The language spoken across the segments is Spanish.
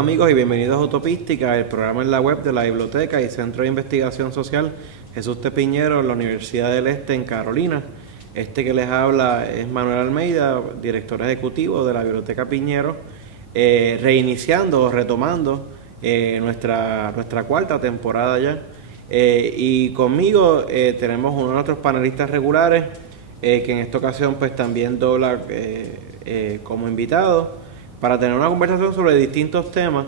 amigos y bienvenidos a Utopística, el programa en la web de la Biblioteca y Centro de Investigación Social Jesús T. Piñero en la Universidad del Este en Carolina. Este que les habla es Manuel Almeida, director ejecutivo de la Biblioteca Piñero, reiniciando o retomando nuestra cuarta temporada ya. Y conmigo tenemos uno de nuestros panelistas regulares, que en esta ocasión pues también dobla como invitado para tener una conversación sobre distintos temas.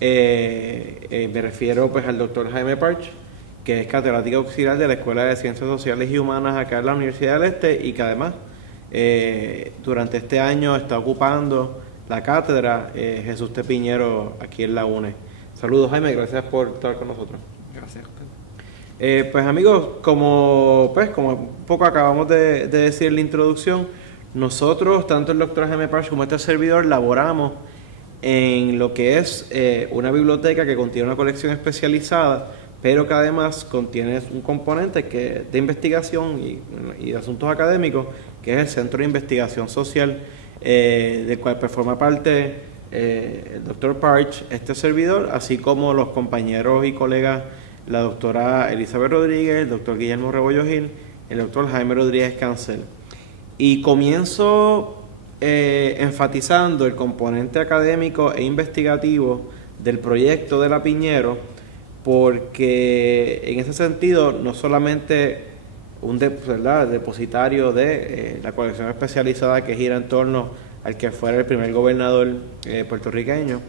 Me refiero pues al doctor Jaime Parch, que es catedrático auxiliar de la Escuela de Ciencias Sociales y Humanas acá en la Universidad del Este y que además durante este año está ocupando la cátedra Jesús T. Piñero aquí en la UNE. Saludos, Jaime, gracias por estar con nosotros. Gracias a usted. Pues amigos, como un poco acabamos de decir en la introducción, nosotros, tanto el doctor Jaime Parch como este servidor, laboramos en lo que es una biblioteca que contiene una colección especializada, pero que además contiene un componente de investigación y de asuntos académicos, que es el Centro de Investigación Social, del cual pues, forma parte el doctor Parch, este servidor, así como los compañeros y colegas, la doctora Elizabeth Rodríguez, el doctor Guillermo Rebollo Gil, el doctor Jaime Rodríguez Cancel. Y comienzo enfatizando el componente académico e investigativo del proyecto de la Piñero, porque en ese sentido no solamente un depositario de la colección especializada que gira en torno al que fuera el primer gobernador puertorriqueño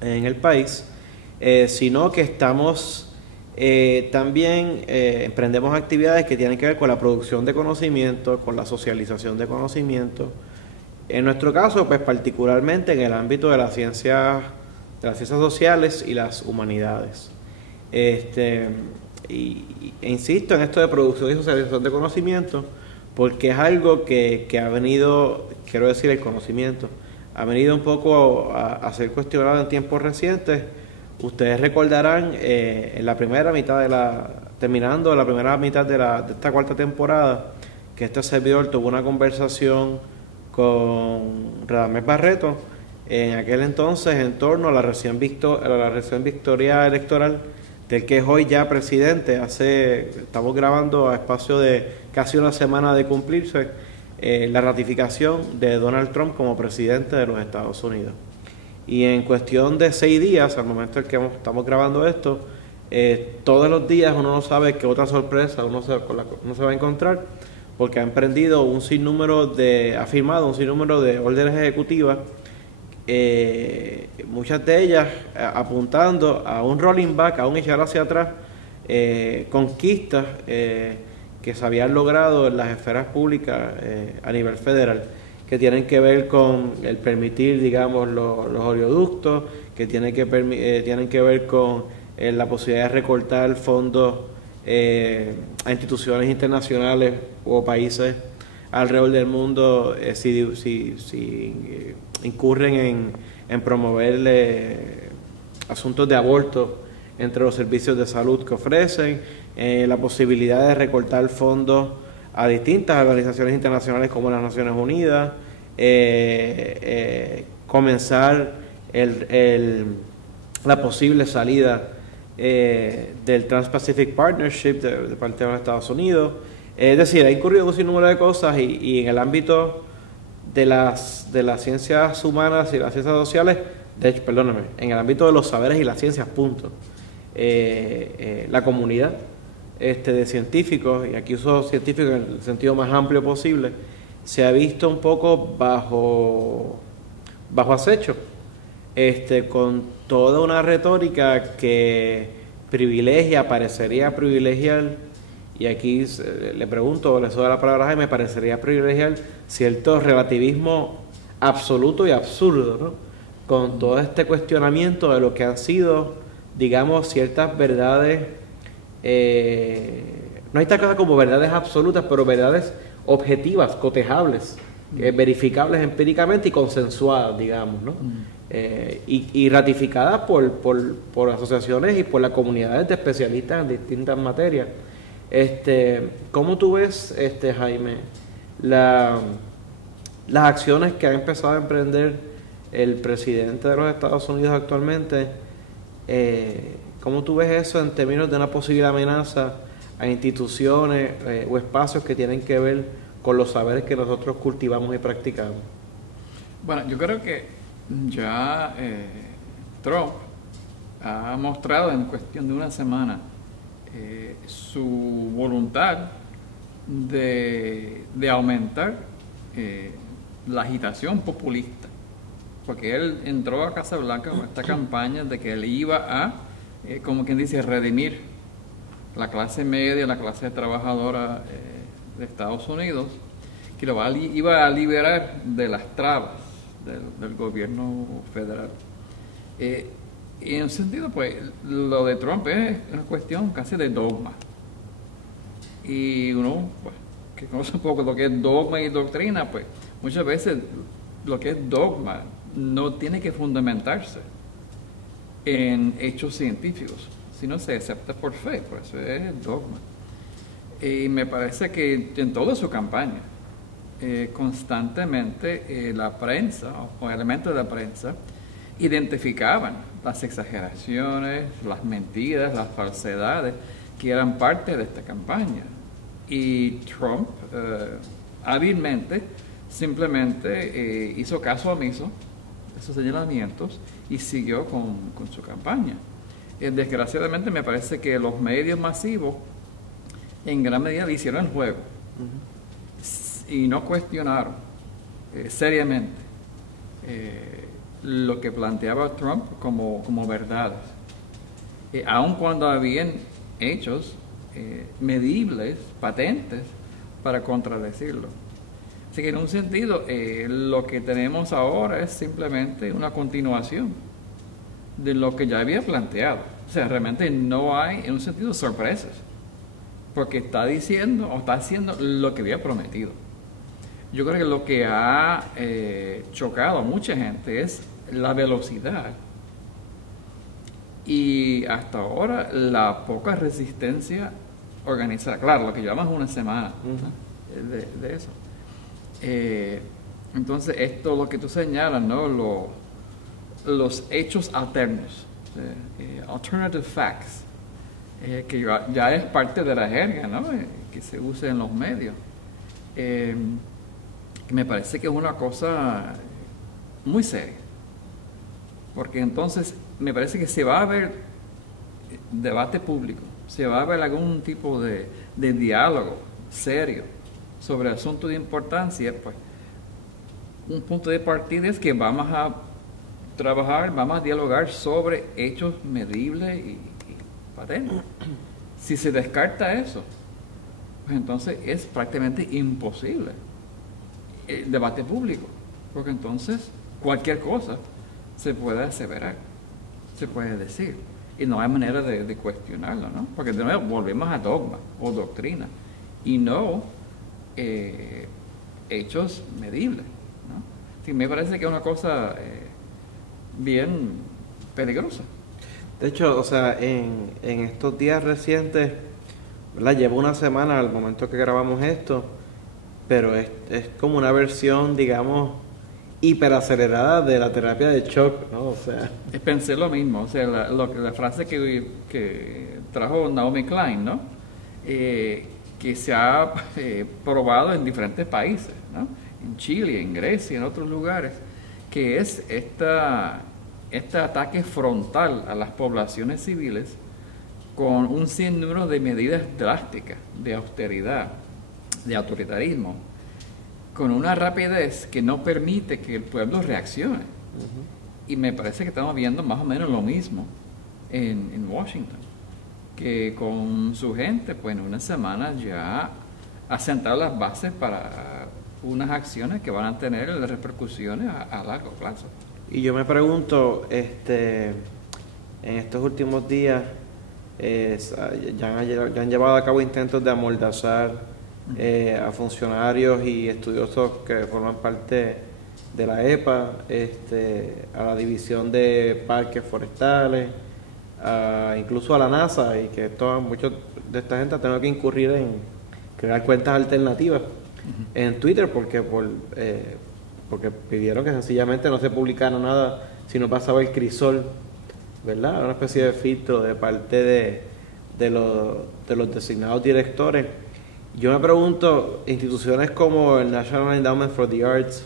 en el país, sino que estamos también emprendemos actividades que tienen que ver con la producción de conocimiento, con la socialización de conocimiento. En nuestro caso, pues particularmente en el ámbito de las ciencias sociales y las humanidades. E insisto en esto de producción y socialización de conocimiento, porque es algo que ha venido, quiero decir, el conocimiento, ha venido un poco a ser cuestionado en tiempos recientes. Ustedes recordarán en la primera mitad terminando la primera mitad de esta cuarta temporada, que este servidor tuvo una conversación con Radamés Barreto, en aquel entonces en torno a la recién victoria electoral del que es hoy ya presidente. Estamos grabando a espacio de casi una semana de cumplirse la ratificación de Donald Trump como presidente de los Estados Unidos. Y en cuestión de 6 días, al momento en que estamos grabando esto, todos los días uno no sabe qué otra sorpresa uno se va a encontrar, porque ha firmado un sinnúmero de órdenes ejecutivas, muchas de ellas apuntando a un rolling back, a un echar hacia atrás, conquistas que se habían logrado en las esferas públicas a nivel federal, que tienen que ver con el permitir, digamos, los oleoductos, que tienen que ver con la posibilidad de recortar fondos a instituciones internacionales o países alrededor del mundo si incurren en promover asuntos de aborto entre los servicios de salud que ofrecen, la posibilidad de recortar fondos a distintas organizaciones internacionales como las Naciones Unidas, comenzar la posible salida del Trans-Pacific Partnership de parte de los Estados Unidos. Es decir, ha incurrido un sinnúmero de cosas y en el ámbito de las ciencias humanas y las ciencias sociales, en el ámbito de los saberes y las ciencias, punto. La comunidad de científicos, y aquí uso científicos en el sentido más amplio posible, se ha visto un poco bajo acecho, con toda una retórica que parecería privilegiar, y aquí le pregunto, le doy la palabra a Jaime, parecería privilegiar cierto relativismo absoluto y absurdo, ¿no? Con todo este cuestionamiento de lo que han sido, digamos, ciertas verdades. No hay tal cosa como verdades absolutas, pero verdades objetivas, cotejables, verificables empíricamente y consensuadas, digamos, ¿no? Y ratificadas por asociaciones y por las comunidades de especialistas en distintas materias. ¿Cómo tú ves, Jaime, las acciones que ha empezado a emprender el presidente de los Estados Unidos actualmente, ¿cómo tú ves eso en términos de una posible amenaza a instituciones o espacios que tienen que ver con los saberes que nosotros cultivamos y practicamos? Bueno, yo creo que ya Trump ha mostrado en cuestión de una semana su voluntad de aumentar la agitación populista, porque él entró a Casa Blanca con esta campaña de que él iba a, como quien dice, redimir la clase media, la clase trabajadora de Estados Unidos, que iba a liberar de las trabas del gobierno federal. Y en un sentido, pues, lo de Trump es una cuestión casi de dogma. Y uno, pues, que conoce un poco lo que es dogma y doctrina, pues, muchas veces lo que es dogma no tiene que fundamentarse en hechos científicos, sino se acepta por fe, por eso es dogma. Y me parece que en toda su campaña, constantemente la prensa, o elementos de la prensa, identificaban las exageraciones, las mentiras, las falsedades que eran parte de esta campaña. Y Trump hábilmente simplemente hizo caso omiso de esos señalamientos y siguió con su campaña. Desgraciadamente me parece que los medios masivos en gran medida le hicieron el juego y no cuestionaron seriamente lo que planteaba Trump como verdades, aun cuando habían hechos medibles, patentes, para contradecirlo. Así que en un sentido, lo que tenemos ahora es simplemente una continuación de lo que ya había planteado. O sea, realmente no hay, en un sentido, sorpresas, porque está diciendo o está haciendo lo que había prometido. Yo creo que lo que ha chocado a mucha gente es la velocidad y hasta ahora la poca resistencia organizada. Claro, lo que llevamos una semana de eso. Entonces, esto lo que tú señalas, ¿no? Los hechos alternos, alternative facts, que ya es parte de la jerga, ¿no? Que se usa en los medios. Me parece que es una cosa muy seria, porque entonces me parece que se va a ver debate público, se va a ver algún tipo de diálogo serio sobre asuntos de importancia. Pues un punto de partida es que vamos a trabajar, vamos a dialogar sobre hechos medibles y patentes. Si se descarta eso, pues entonces es prácticamente imposible el debate público, porque entonces cualquier cosa se puede aseverar, se puede decir, y no hay manera de cuestionarlo, ¿no? Porque de nuevo volvemos a dogma o doctrina y no hechos medibles, ¿no? Sí, me parece que es una cosa bien peligrosa. De hecho, o sea, en estos días recientes, ¿verdad? Llevo una semana al momento que grabamos esto, pero es como una versión, digamos, hiperacelerada de la terapia de shock, ¿no? O sea, pensé lo mismo, o sea, la frase que trajo Naomi Klein, ¿no? Que se ha probado en diferentes países, ¿no? En Chile, en Grecia, en otros lugares, que es este ataque frontal a las poblaciones civiles con un sinnúmero de medidas drásticas de austeridad, de autoritarismo, con una rapidez que no permite que el pueblo reaccione. Y me parece que estamos viendo más o menos lo mismo en Washington, que con su gente, pues en una semana ya ha sentado las bases para unas acciones que van a tener repercusiones a largo plazo. Y yo me pregunto, en estos últimos días ya han llevado a cabo intentos de amordazar a funcionarios y estudiosos que forman parte de la EPA, a la División de Parques Forestales, incluso a la NASA, y que muchos de esta gente han tenido que incurrir en crear cuentas alternativas en Twitter, porque porque pidieron que sencillamente no se publicara nada si no pasaba el crisol, ¿verdad? Una especie de filtro de parte de los designados directores. Yo me pregunto, instituciones como el National Endowment for the Arts,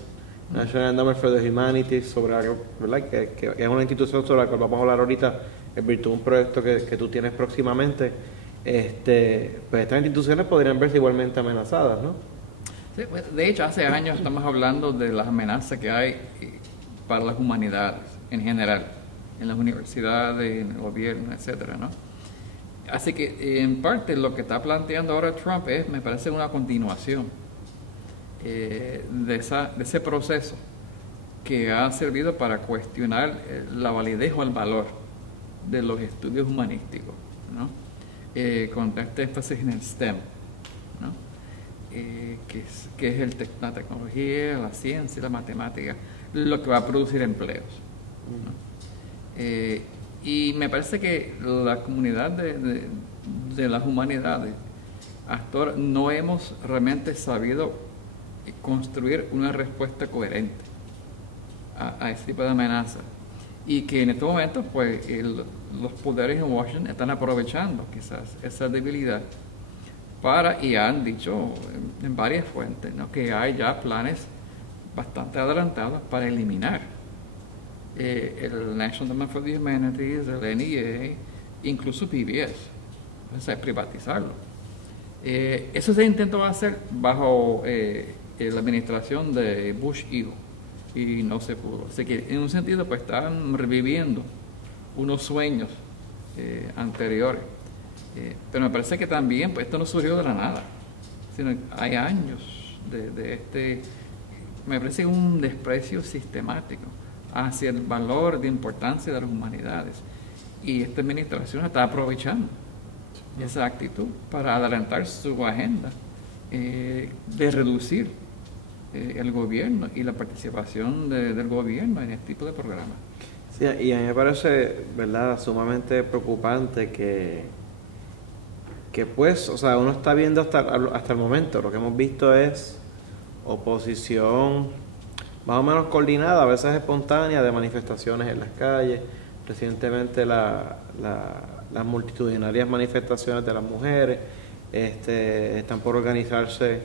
National Endowment for the Humanities, sobre la, ¿verdad? Que es una institución sobre la cual vamos a hablar ahorita, en virtud de un proyecto que tú tienes próximamente, pues estas instituciones podrían verse igualmente amenazadas, ¿no? Sí, pues, de hecho, hace años estamos hablando de las amenazas que hay para las humanidades en general, en las universidades, en el gobierno, etcétera, ¿no? Así que, en parte, lo que está planteando ahora Trump me parece una continuación de ese proceso que ha servido para cuestionar la validez o el valor de los estudios humanísticos, ¿no? Con este énfasis en el STEM, ¿no? Que es la tecnología, la ciencia, la matemática, lo que va a producir empleos, ¿no? Y me parece que la comunidad de las humanidades hasta ahora no hemos realmente sabido construir una respuesta coherente a ese tipo de amenaza, y que en estos momentos pues los poderes en Washington están aprovechando quizás esa debilidad y han dicho en varias fuentes, ¿no?, que hay ya planes bastante adelantados para eliminar el National Endowment for the Humanities, el NEA, incluso PBS, o sea, privatizarlo. Eso se intentó hacer bajo la administración de Bush hijo y no se pudo. Así que en un sentido pues están reviviendo unos sueños anteriores. Pero me parece que también pues esto no surgió de la nada, sino hay años de me parece un desprecio sistemático hacia el valor de importancia de las humanidades, y esta administración está aprovechando esa actitud para adelantar su agenda de reducir el gobierno y la participación del gobierno en este tipo de programas. Sí, y a mí me parece, ¿verdad?, sumamente preocupante que pues, o sea, uno está viendo hasta el momento, lo que hemos visto es oposición más o menos coordinada, a veces espontánea, de manifestaciones en las calles. Recientemente las multitudinarias manifestaciones de las mujeres, están por organizarse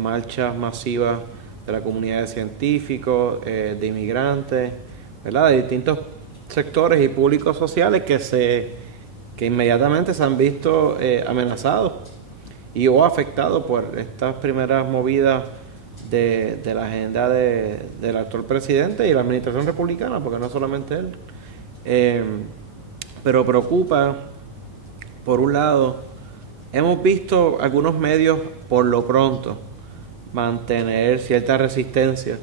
marchas masivas de la comunidad de científicos, de inmigrantes, ¿verdad?, de distintos sectores y públicos sociales que inmediatamente se han visto amenazados o afectados por estas primeras movidas de la agenda del actual presidente y la administración republicana, porque no solamente él. Pero preocupa, por un lado, hemos visto algunos medios por lo pronto mantener cierta resistencia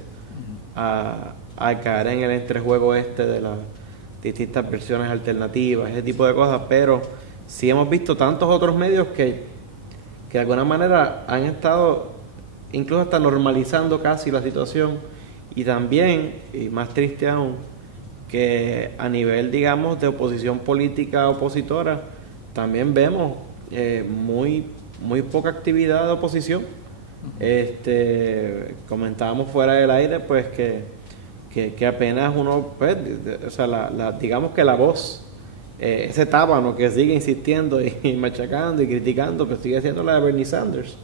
a caer en el entrejuego de las distintas versiones alternativas, ese tipo de cosas, pero sí hemos visto tantos otros medios que de alguna manera han estado incluso hasta normalizando casi la situación, y también, y más triste aún, que a nivel, digamos, de oposición política opositora, también vemos muy poca actividad de oposición. Comentábamos fuera del aire pues que apenas uno, pues, o sea, digamos que la voz, ese tábano que sigue insistiendo y machacando y criticando, pues sigue siendo la de Bernie Sanders,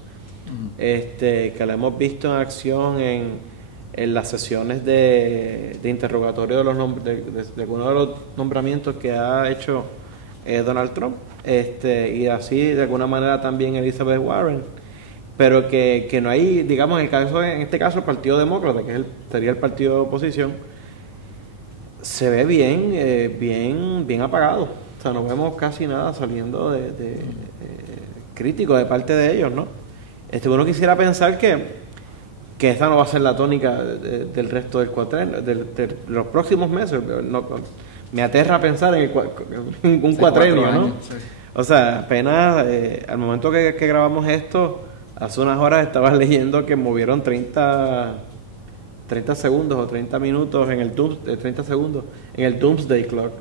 que la hemos visto en acción en las sesiones de interrogatorio de algunos de los nombramientos que ha hecho Donald Trump, y así de alguna manera también Elizabeth Warren, pero que no hay, digamos, en este caso el Partido Demócrata, que sería el partido de oposición, se ve bien apagado. O sea, no vemos casi nada saliendo de crítico de parte de ellos, ¿no? Uno quisiera pensar que esta no va a ser la tónica del resto del cuatrenio, de los próximos meses. Me aterra pensar en un cuatrenio, ¿no? Sí. O sea, apenas al momento que grabamos esto, hace unas horas estaba leyendo que movieron 30 segundos o 30 minutos en el 30 segundos en el Doomsday Clock.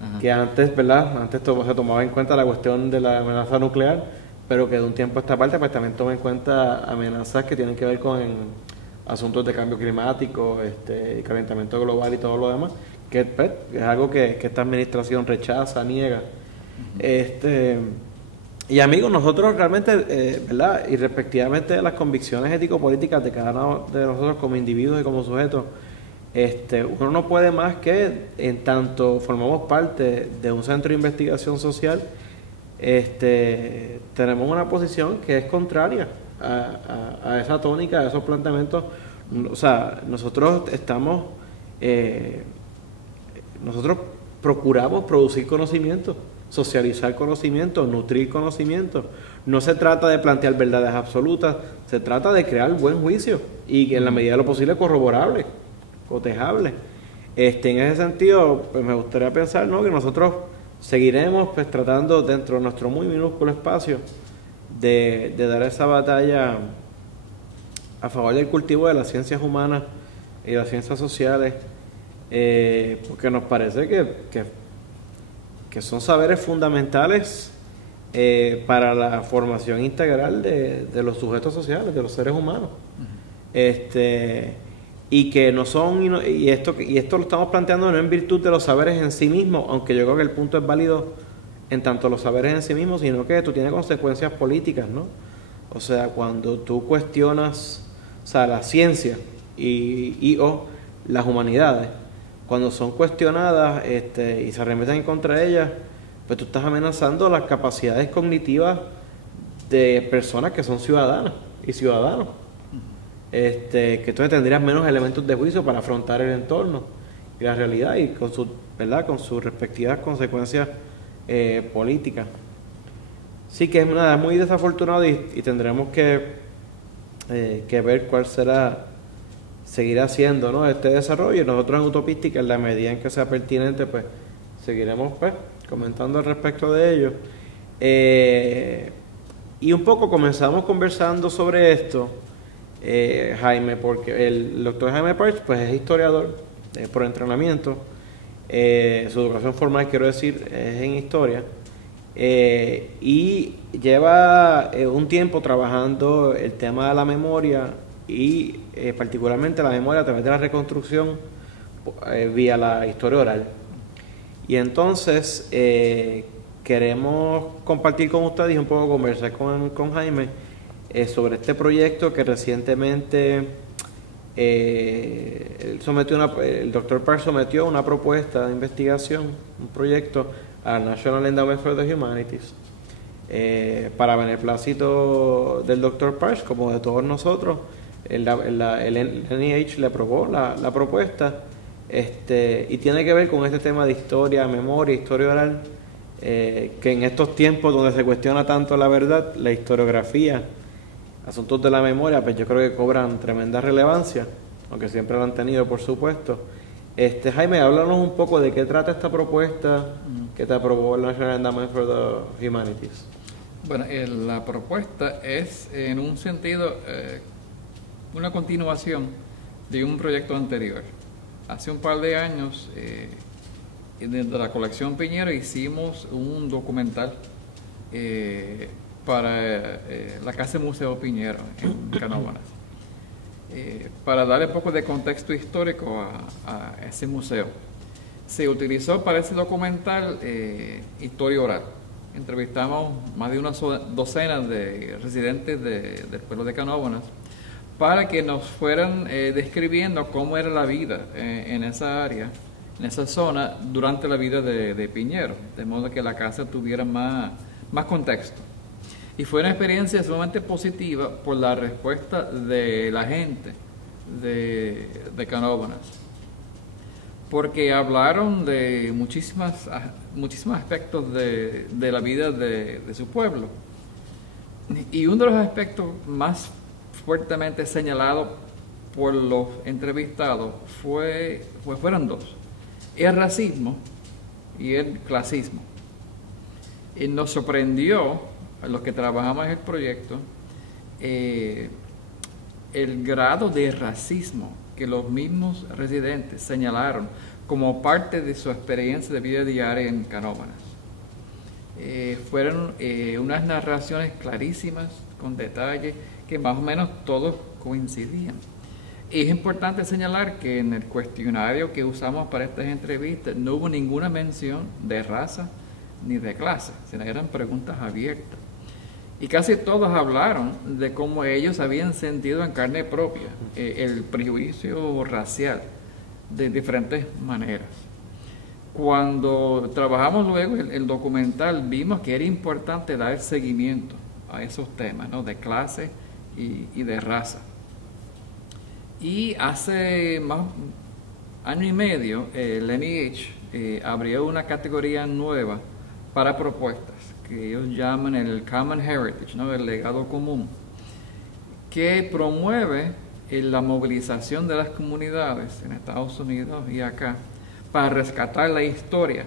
Ajá. Que antes, ¿verdad? Antes se tomaba en cuenta la cuestión de la amenaza nuclear, pero que de un tiempo a esta parte pues también toma en cuenta amenazas que tienen que ver con asuntos de cambio climático, calentamiento global y todo lo demás, que pues, es algo que esta administración rechaza, niega. Y amigos, nosotros realmente, ¿verdad? Y respectivamente de las convicciones ético-políticas de cada uno de nosotros como individuos y como sujetos, uno no puede más que, en tanto formamos parte de un centro de investigación social, tenemos una posición que es contraria a esa tónica, a esos planteamientos. O sea, nosotros procuramos producir conocimiento, socializar conocimiento, nutrir conocimiento. No se trata de plantear verdades absolutas, se trata de crear buen juicio y que en la medida de lo posible corroborable, cotejable. En ese sentido, pues me gustaría pensar, ¿no?, que nosotros seguiremos pues tratando dentro de nuestro muy minúsculo espacio de dar esa batalla a favor del cultivo de las ciencias humanas y las ciencias sociales, porque nos parece que son saberes fundamentales para la formación integral de los sujetos sociales, de los seres humanos. Y que no son, y esto lo estamos planteando no en virtud de los saberes en sí mismos, aunque yo creo que el punto es válido en tanto los saberes en sí mismos, sino que esto tiene consecuencias políticas, ¿no? O sea, cuando tú cuestionas, o sea, la ciencia o las humanidades, cuando son cuestionadas y se arremeten contra ellas, pues tú estás amenazando las capacidades cognitivas de personas que son ciudadanas y ciudadanos. Que entonces tendrías menos elementos de juicio para afrontar el entorno y la realidad y con sus respectivas consecuencias políticas. Sí que es muy desafortunado y tendremos que ver cuál seguirá siendo, ¿no?, este desarrollo. Y nosotros en Utopística, en la medida en que sea pertinente, pues seguiremos pues comentando al respecto de ello. Y un poco comenzamos conversando sobre esto, Jaime, porque el doctor Jaime Parks pues es historiador por entrenamiento, su educación formal, quiero decir, es en historia, y lleva un tiempo trabajando el tema de la memoria y particularmente la memoria a través de la reconstrucción vía la historia oral. Y entonces queremos compartir con ustedes y un poco conversar con Jaime sobre este proyecto que recientemente el doctor Parks sometió una propuesta de investigación, un proyecto al National Endowment for the Humanities, para beneplácito del doctor Parks como de todos nosotros. El NIH le aprobó la propuesta, y tiene que ver con este tema de historia, memoria, historia oral, que en estos tiempos donde se cuestiona tanto la verdad, la historiografía, asuntos de la memoria, pues yo creo que cobran tremenda relevancia, aunque siempre lo han tenido, por supuesto. Jaime, háblanos un poco de qué trata esta propuesta que te aprobó el National Endowment for the Humanities. Bueno, la propuesta es, en un sentido, una continuación de un proyecto anterior. Hace un par de años, desde la colección Piñero, hicimos un documental para la Casa Museo Piñero en Canóvanas, para darle un poco de contexto histórico a ese museo. Se utilizó para ese documental historia oral. Entrevistamos más de una docena de residentes del pueblo de Canóvanas para que nos fueran describiendo cómo era la vida en esa área, en esa zona, durante la vida de Piñero, de modo que la casa tuviera más contexto. Y fue una experiencia sumamente positiva por la respuesta de la gente de Canóvanas, porque hablaron de muchísimos aspectos de la vida de su pueblo. Y uno de los aspectos más fuertemente señalados por los entrevistados fueron dos: el racismo y el clasismo. Y nos sorprendió a los que trabajamos en el proyecto el grado de racismo que los mismos residentes señalaron como parte de su experiencia de vida diaria en Canóvanas. Fueron unas narraciones clarísimas, con detalles, que más o menos todos coincidían. Es importante señalar que en el cuestionario que usamos para estas entrevistas no hubo ninguna mención de raza ni de clase, sino eran preguntas abiertas. Y casi todos hablaron de cómo ellos habían sentido en carne propia el prejuicio racial de diferentes maneras. Cuando trabajamos luego el documental, vimos que era importante dar seguimiento a esos temas, ¿no?, de clase y de raza. Y hace más año y medio, el NEH abrió una categoría nueva para propuestas, que ellos llaman el Common Heritage, ¿no?, el legado común, que promueve la movilización de las comunidades en Estados Unidos y acá para rescatar la historia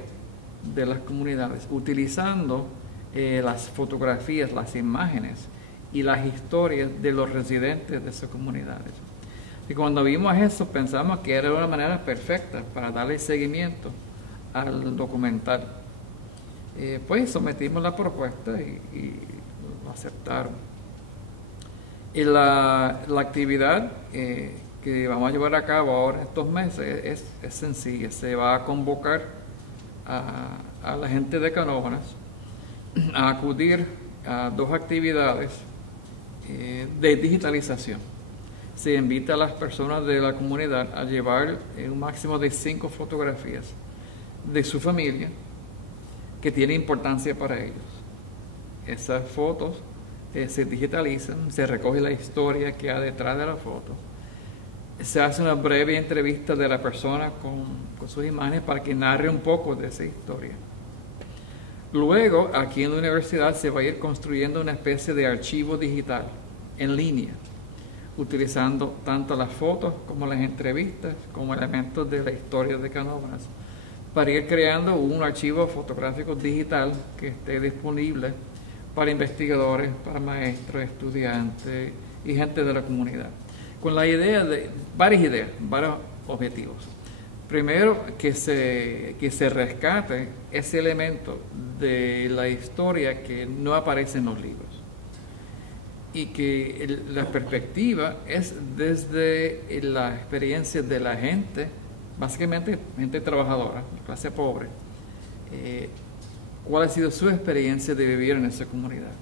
de las comunidades, utilizando las fotografías, las imágenes y las historias de los residentes de esas comunidades. Y cuando vimos eso, pensamos que era una manera perfecta para darle seguimiento al documental. Pues sometimos la propuesta y lo aceptaron. Y la actividad que vamos a llevar a cabo ahora estos meses es sencilla. Se va a convocar a la gente de Canóvanas a acudir a 2 actividades de digitalización. Se invita a las personas de la comunidad a llevar un máximo de 5 fotografías de su familia que tiene importancia para ellos. Esas fotos se digitalizan, se recoge la historia que hay detrás de la foto, se hace una breve entrevista de la persona con sus imágenes para que narre un poco de esa historia. Luego, aquí en la universidad se va a ir construyendo una especie de archivo digital en línea, utilizando tanto las fotos como las entrevistas como elementos de la historia de Canóvanas, para ir creando un archivo fotográfico digital que esté disponible para investigadores, para maestros, estudiantes y gente de la comunidad, con la idea de varios objetivos. Primero, que se rescate ese elemento de la historia que no aparece en los libros, y que la perspectiva es desde la experiencia de la gente, básicamente gente trabajadora, clase pobre, cuál ha sido su experiencia de vivir en esa comunidad.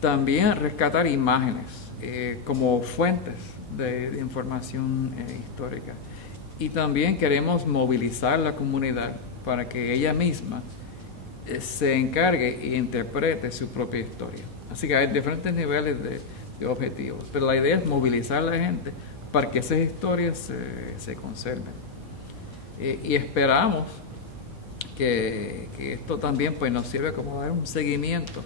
También rescatar imágenes como fuentes de información histórica. Y también queremos movilizar la comunidad para que ella misma se encargue e interprete su propia historia. Así que hay diferentes niveles de objetivos, pero la idea es movilizar a la gente para que esas historias se conserven. Y esperamos que esto también pues, nos sirve como dar un seguimiento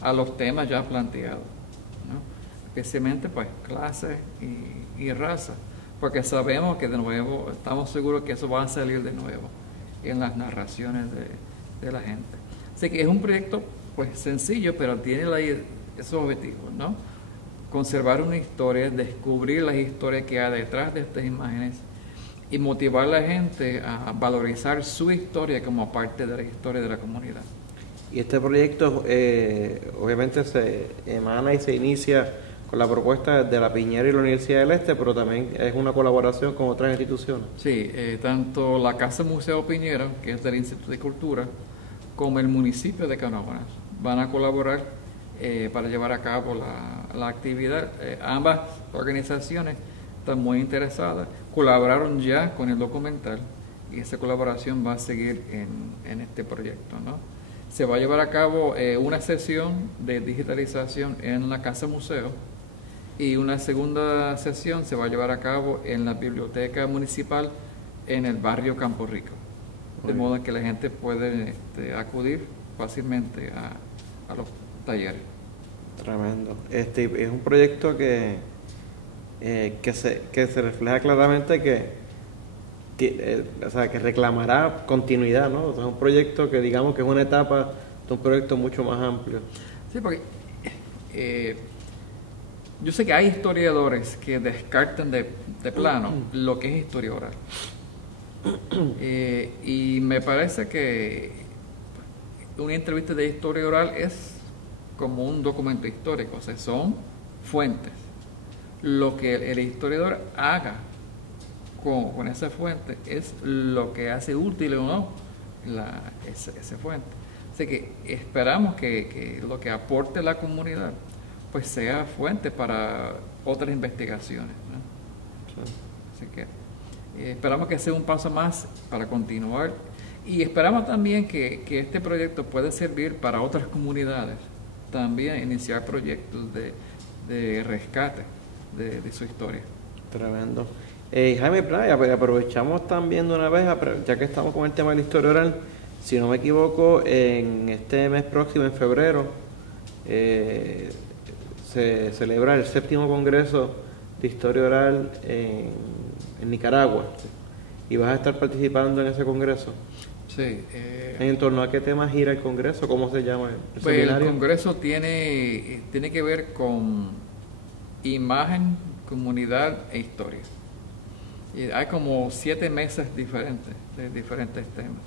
a los temas ya planteados, ¿no? Especialmente pues clase y raza, porque sabemos que de nuevo, estamos seguros que eso va a salir de nuevo en las narraciones de la gente. Así que es un proyecto pues sencillo, pero tiene esos objetivos, ¿no? Conservar una historia, descubrir las historias que hay detrás de estas imágenes y motivar a la gente a valorizar su historia como parte de la historia de la comunidad. Y este proyecto obviamente se emana y se inicia con la propuesta de la Piñera y la Universidad del Este, pero también es una colaboración con otras instituciones. Sí, tanto la Casa Museo Piñera, que es del Instituto de Cultura, como el municipio de Canóvanas van a colaborar para llevar a cabo la actividad. Ambas organizaciones están muy interesadas, colaboraron ya con el documental y esa colaboración va a seguir en este proyecto, ¿no? Se va a llevar a cabo una sesión de digitalización en la Casa Museo y una segunda sesión se va a llevar a cabo en la Biblioteca Municipal en el barrio Campo Rico, de modo que la gente puede acudir fácilmente a los talleres. Tremendo. Es un proyecto que se refleja claramente o sea, que reclamará continuidad, ¿no? O sea, es un proyecto que digamos que es una etapa de un proyecto mucho más amplio. Sí, porque yo sé que hay historiadores que descartan de plano lo que es historia oral. Y me parece que una entrevista de historia oral es como un documento histórico, o sea, son fuentes. lo que el historiador haga con esa fuente es lo que hace útil o no esa fuente. Así que esperamos que lo que aporte la comunidad pues sea fuente para otras investigaciones, ¿no? Sí. Así que esperamos que sea un paso más para continuar y esperamos también que este proyecto pueda servir para otras comunidades, también iniciar proyectos de rescate de su historia. Tremendo. Jaime Playa, aprovechamos también de una vez, ya que estamos con el tema de la historia oral, si no me equivoco, en este mes próximo, en febrero, se celebra el 7º Congreso de Historia Oral en Nicaragua. ¿Y vas a estar participando en ese congreso? Sí. ¿En torno a qué tema gira el congreso? ¿Cómo se llama el seminario? El congreso tiene que ver con imagen, comunidad e historia. Y hay como 7 mesas diferentes, de diferentes temas.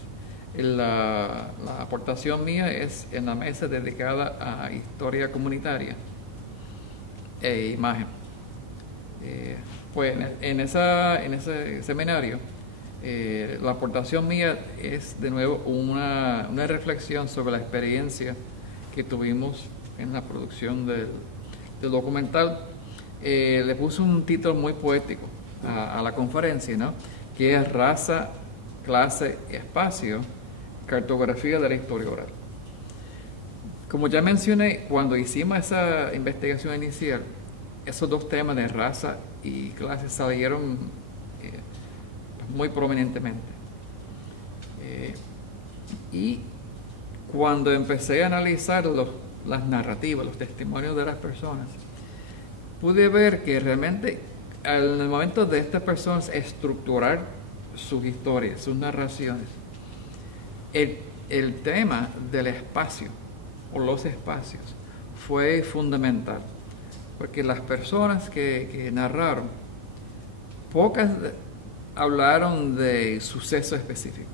La aportación mía es en la mesa dedicada a historia comunitaria e imagen. Pues en ese seminario, la aportación mía es de nuevo una reflexión sobre la experiencia que tuvimos en la producción del documental. Le puse un título muy poético a la conferencia, ¿no? Que es Raza, Clase, Espacio, Cartografía de la Historia Oral. Como ya mencioné, cuando hicimos esa investigación inicial, esos dos temas de raza y clase salieron muy prominentemente. Y cuando empecé a analizar las narrativas, los testimonios de las personas, pude ver que realmente al momento de estas personas estructurar sus historias, sus narraciones, el tema del espacio o los espacios fue fundamental, porque las personas que narraron, pocas hablaron de sucesos específicos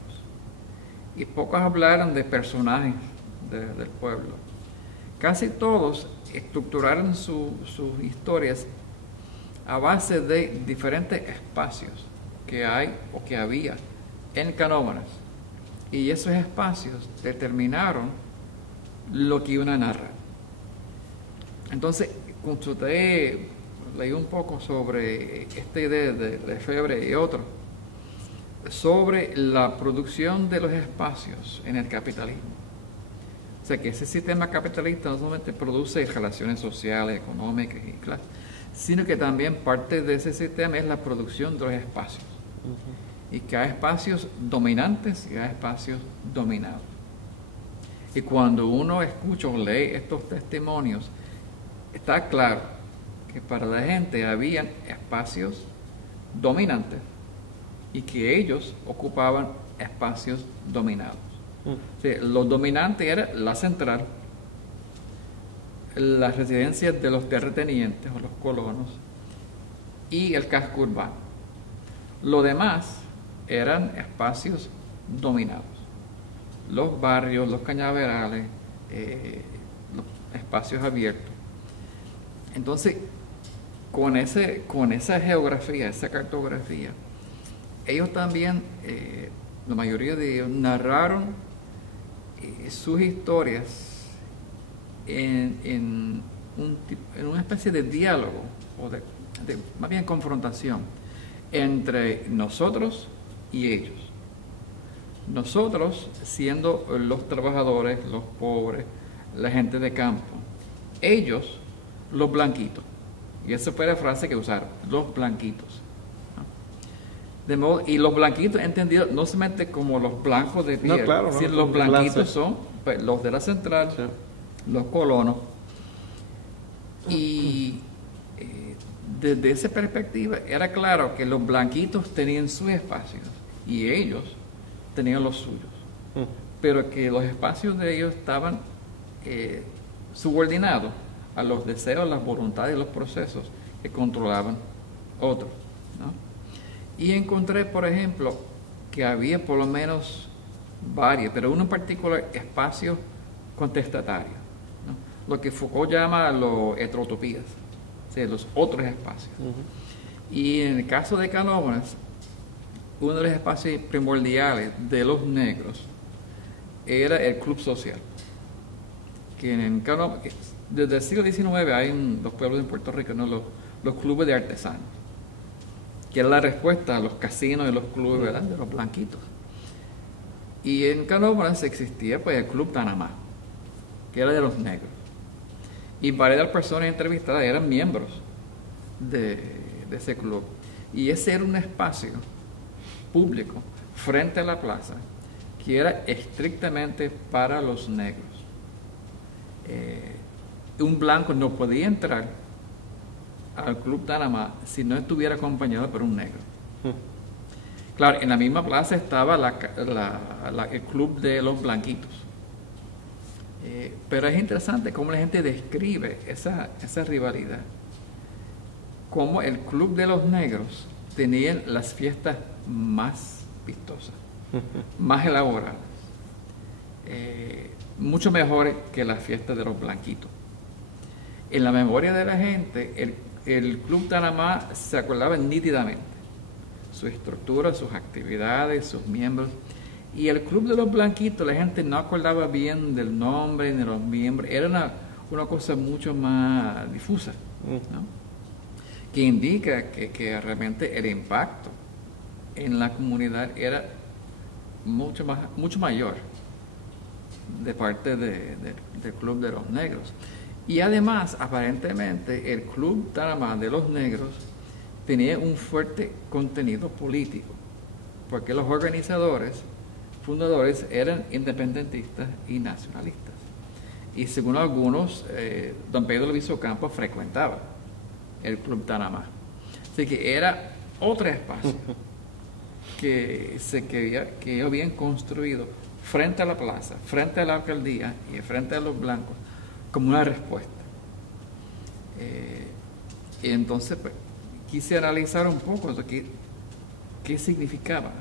y pocas hablaron de personajes del pueblo. Casi todos estructuraron sus historias a base de diferentes espacios que hay o que había en Canóvanas, y esos espacios determinaron lo que iban a narrar. Entonces, consulté, leí un poco sobre esta idea de Lefebvre y otros, sobre la producción de los espacios en el capitalismo. O sea, que ese sistema capitalista no solamente produce relaciones sociales, económicas y clases, sino que también parte de ese sistema es la producción de los espacios. Y que hay espacios dominantes y hay espacios dominados. Y cuando uno escucha o lee estos testimonios, está claro que para la gente habían espacios dominantes y que ellos ocupaban espacios dominados. O sea, los dominantes eran la central, las residencias de los terratenientes o los colonos y el casco urbano. Lo demás eran espacios dominados. Los barrios, los cañaverales, los espacios abiertos. Entonces, con esa geografía, esa cartografía, ellos también, la mayoría de ellos, narraron sus historias en una especie de diálogo, o más bien confrontación, entre nosotros y ellos. Nosotros siendo los trabajadores, los pobres, la gente de campo. Ellos, los blanquitos. Y esa fue la frase que usaron, los blanquitos. De modo, y los blanquitos entendidos no solamente como los blancos de piel, sino los blanquitos son pues, los de la central, sí, los colonos. Y desde esa perspectiva era claro que los blanquitos tenían sus espacios y ellos tenían los suyos, pero que los espacios de ellos estaban subordinados a los deseos, las voluntades y los procesos que controlaban otros, ¿no? Y encontré, por ejemplo, que había por lo menos varios, pero uno en particular, espacios contestatarios, ¿no? Lo que Foucault llama los heterotopías. sea, los otros espacios. Y en el caso de Canóvanas, uno de los espacios primordiales de los negros era el club social. Que desde el siglo XIX hay en los pueblos de Puerto Rico, ¿no? los clubes de artesanos, que era la respuesta a los casinos y los clubes, ¿verdad?, de los blanquitos. Y en Canóvanas existía pues el Club Panamá, que era de los negros. Y varias de las personas entrevistadas eran miembros de ese club. Y ese era un espacio público frente a la plaza que era estrictamente para los negros. Un blanco no podía entrar al Club Panamá si no estuviera acompañado por un negro. Claro, en la misma plaza estaba el club de los blanquitos. Pero es interesante cómo la gente describe esa rivalidad. Cómo el club de los negros tenía las fiestas más vistosas, más elaboradas, mucho mejores que las fiestas de los blanquitos. En la memoria de la gente, el Club Panamá se acordaba nítidamente su estructura, sus actividades, sus miembros. Y el Club de los Blanquitos, la gente no acordaba bien del nombre ni de los miembros. Era una cosa mucho más difusa, ¿no? Que indica que realmente el impacto en la comunidad era mucho mayor de parte del Club de los Negros. Y además, aparentemente, el Club Panamá de los Negros tenía un fuerte contenido político, porque los fundadores eran independentistas y nacionalistas. Y según algunos, don Pedro Luis Ocampo frecuentaba el Club Panamá. Así que era otro espacio que habían construido frente a la plaza, frente a la alcaldía y frente a los blancos, como una respuesta. Y entonces, pues, quise analizar un poco qué significaba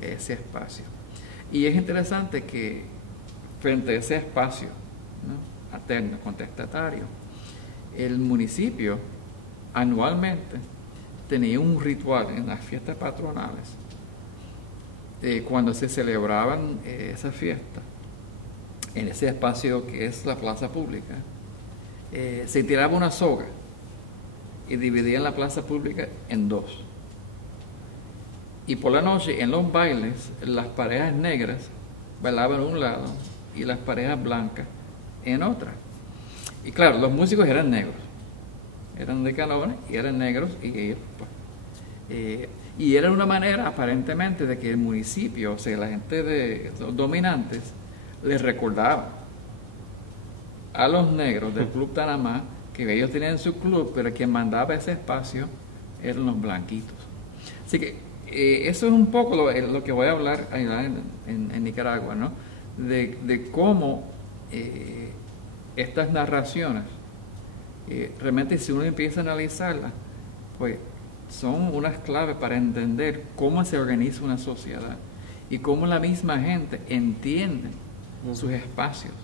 ese espacio. Y es interesante que frente a ese espacio, ¿no?, alterno, contestatario, el municipio anualmente tenía un ritual en las fiestas patronales. Cuando se celebraban esas fiestas, en ese espacio que es la plaza pública, se tiraba una soga y dividían la plaza pública en dos. Y por la noche, en los bailes, las parejas negras bailaban en un lado y las parejas blancas en otra. Y claro, los músicos eran negros, eran de Canóvanas y eran negros, y era una manera aparentemente de que el municipio, o sea, la gente de los dominantes, les recordaba a los negros del Club Panamá que ellos tenían su club, pero quien mandaba ese espacio eran los blanquitos. Así que eso es un poco lo que voy a hablar allá en Nicaragua, ¿no? De cómo estas narraciones, realmente si uno empieza a analizarlas, pues son unas claves para entender cómo se organiza una sociedad y cómo la misma gente entiende sus espacios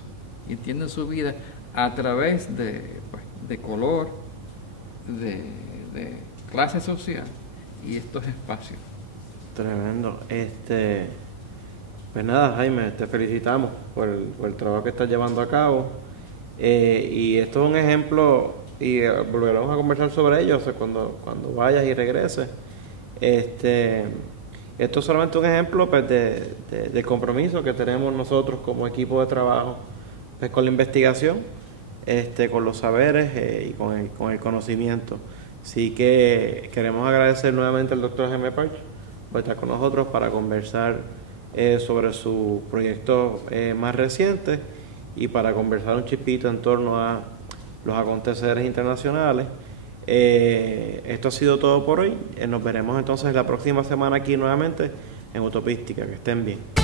y entiende su vida a través de color, de clase social y estos espacios. Tremendo. Pues nada, Jaime, te felicitamos por el trabajo que estás llevando a cabo. Y esto es un ejemplo, y volveremos a conversar sobre ello, o sea, cuando vayas y regreses. Esto es solamente un ejemplo, pues, de compromiso que tenemos nosotros como equipo de trabajo, pues, con la investigación, con los saberes y con el conocimiento. Así que queremos agradecer nuevamente al doctor Jaime Parch por estar con nosotros para conversar sobre su proyecto más reciente y para conversar un chispito en torno a los aconteceres internacionales. Esto ha sido todo por hoy. Nos veremos entonces la próxima semana aquí nuevamente en Utopística. Que estén bien.